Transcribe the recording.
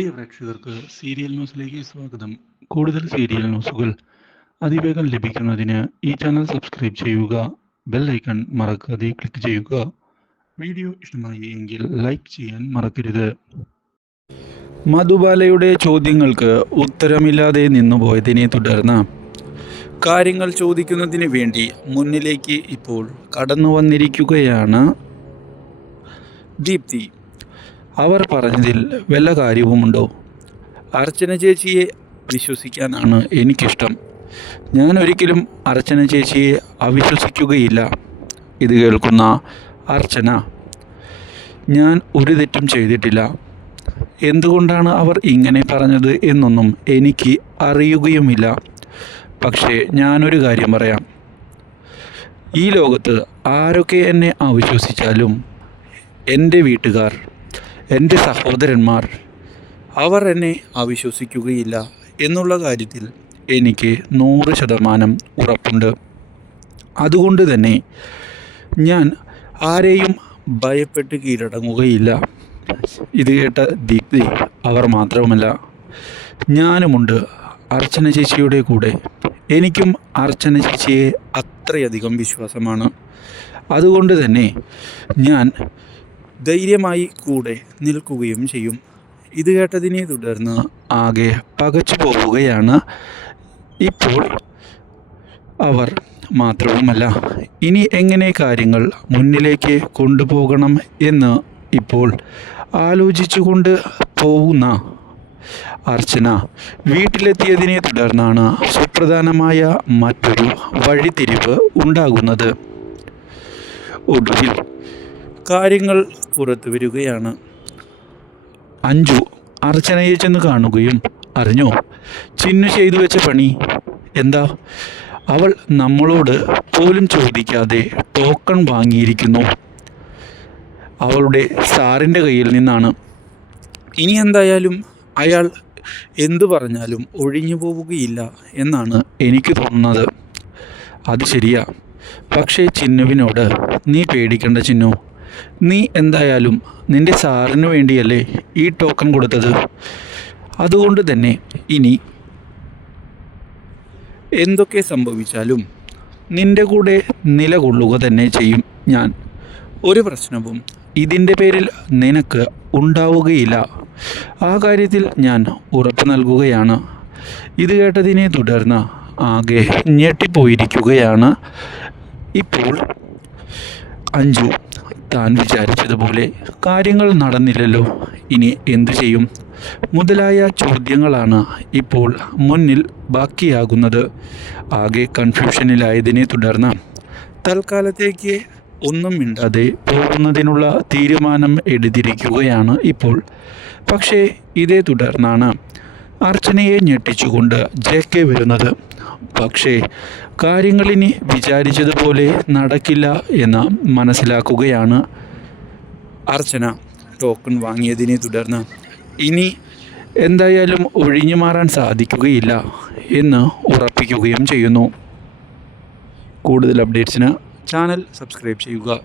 പ്രിയ പ്രേക്ഷകർക്ക് സീരിയൽ ന്യൂസിലേക്ക് സ്വാഗതം. കൂടുതൽ സീരിയൽ ന്യൂസുകൾ അതിവേഗം ലഭിക്കുന്നതിന് ഈ ചാനൽ സബ്സ്ക്രൈബ് ചെയ്യുക ബെൽ ഐക്കൺ മറക്കാതെ ക്ലിക്ക് ചെയ്യുക. വീഡിയോ ഇഷ്ടമായി എങ്കിൽ ലൈക്ക് ചെയ്യാൻ മറക്കരുത്. മധുബാലയുടെ ചോദ്യങ്ങൾക്ക് ഉത്തരമില്ലാതെ നിന്നുപോയതിനെ തുടർന്ന് കാര്യങ്ങൾ ചോദിക്കുന്നതിന് വേണ്ടി മുന്നിലേക്ക് ഇപ്പോൾ കടന്നു വന്നിരിക്കുകയാണ് ദീപ്തി. അവർ പറഞ്ഞതിൽ വല്ല കാര്യവുമുണ്ടോ? അർച്ചന ചേച്ചിയെ വിശ്വസിക്കാനാണ് എനിക്കിഷ്ടം. ഞാൻ ഒരിക്കലും അർച്ചന ചേച്ചിയെ അവിശ്വസിക്കുകയില്ല. ഇത് കേൾക്കുന്ന അർച്ചന ഞാൻ ഒരു തെറ്റും ചെയ്തിട്ടില്ല. എന്തുകൊണ്ടാണ് അവർ ഇങ്ങനെ പറഞ്ഞത് എന്നൊന്നും എനിക്ക് അറിയുകയുമില്ല. പക്ഷേ ഞാനൊരു കാര്യം പറയാം. ഈ ലോകത്ത് ആരൊക്കെ എന്നെ അവിശ്വസിച്ചാലും എന്റെ വീട്ടുകാർ എന്റെ സഹോദരന്മാർ അവർ എന്നെ അവിശ്വസിക്കുകയില്ല എന്നുള്ള കാര്യത്തിൽ എനിക്ക് നൂറ് ശതമാനം ഉറപ്പുണ്ട്. അതുകൊണ്ട് തന്നെ ഞാൻ ആരെയും ഭയപ്പെട്ട് കീഴടങ്ങുകയില്ല. ഇത് കേട്ട ദീപ്തി അവർ മാത്രവുമല്ല ഞാനുമുണ്ട് അർച്ചന ചേച്ചിയുടെ കൂടെ. എനിക്കും അർച്ചന ചേച്ചിയെ അത്രയധികം വിശ്വാസമാണ്. അതുകൊണ്ട് തന്നെ ഞാൻ ധൈര്യമായി കൂടെ നിൽക്കുകയും ചെയ്യും. ഇത് കേട്ടതിനെ തുടർന്ന് ആകെ പകച്ചു പോവുകയാണ്. ഇപ്പോൾ അവർ മാത്രവുമല്ല. ഇനി എങ്ങനെ കാര്യങ്ങൾ മുന്നിലേക്ക് കൊണ്ടുപോകണം എന്ന് ഇപ്പോൾ ആലോചിച്ചുകൊണ്ട് പോകുന്ന അർച്ചന വീട്ടിലെത്തിയതിനെ തുടർന്നാണ് സുപ്രധാനമായ മറ്റൊരു വഴിത്തിരിവ് ഉണ്ടാകുന്നത്. ഒടുവിൽ കാര്യങ്ങൾ പുറത്തു വരികയാണ്. അഞ്ചു അർച്ചനയെ ചെന്ന് കാണുകയും അറിഞ്ഞോ ചിന്നു ചെയ്തു വെച്ച പണി എന്താ? അവൾ നമ്മളോട് പോലും ചോദിക്കാതെ ടോക്കൺ വാങ്ങിയിരിക്കുന്നു. അവളുടെ സാറിന്റെ കയ്യിൽ നിന്നാണ്. ഇനി എന്തായാലും അയാൾ എന്തു പറഞ്ഞാലും ഒഴിഞ്ഞു പോവുകയില്ല എന്നാണ് എനിക്ക് തോന്നുന്നത്. അത് ശരിയാ. പക്ഷേ ചിന്നുവിനോട് നീ പേടിക്കേണ്ട ചിന്നു. നീ എന്തായാലും നിന്റെ സാറിന് വേണ്ടിയല്ലേ ഈ ടോക്കൺ കൊടുത്തത്? അതുകൊണ്ട് തന്നെ ഇനി എന്തൊക്കെ സംഭവിച്ചാലും നിന്റെ കൂടെ നിലകൊള്ളുക തന്നെ ചെയ്യും ഞാൻ. ഒരു പ്രശ്നവും ഇതിന്റെ പേരിൽ നിനക്ക് ഉണ്ടാവുകയില്ല. ആ കാര്യത്തിൽ ഞാൻ ഉറപ്പ് നൽകുകയാണ്. ഇത് കേട്ടതിനെ തുടർന്ന് ആകെ ഞെട്ടിപ്പോയിരിക്കുകയാണ്. ഇപ്പോൾ അഞ്ജു താൻ വിചാരിച്ചതുപോലെ കാര്യങ്ങൾ നടന്നില്ലല്ലോ. ഇനി എന്തു ചെയ്യും? മുതലായ ചോദ്യങ്ങളാണ് ഇപ്പോൾ മുന്നിൽ ബാക്കിയാകുന്നത്. ആകെ കൺഫ്യൂഷനിലായതിനെ തുടർന്ന് തൽക്കാലത്തേക്ക് ഒന്നും മിണ്ടാതെ പോകുന്നതിനുള്ള തീരുമാനം എടുത്തിരിക്കുകയാണ് ഇപ്പോൾ. പക്ഷേ ഇതേ തുടർന്നാണ് അർച്ചനയെ ഞെട്ടിച്ചുകൊണ്ട് ജെ കെ വരുന്നത്. പക്ഷേ കാര്യങ്ങളിനി വിചാരിച്ചതുപോലെ നടക്കില്ല എന്ന് മനസ്സിലാക്കുകയാണ് അർച്ചന. ടോക്കൺ വാങ്ങിയതിനെ തുടർന്ന് ഇനി എന്തായാലും ഒഴിഞ്ഞു മാറാൻ സാധിക്കുകയില്ല എന്ന് ഉറപ്പിക്കുകയും ചെയ്യുന്നു. കൂടുതൽ അപ്ഡേറ്റ്സിന് ചാനൽ സബ്സ്ക്രൈബ് ചെയ്യുക.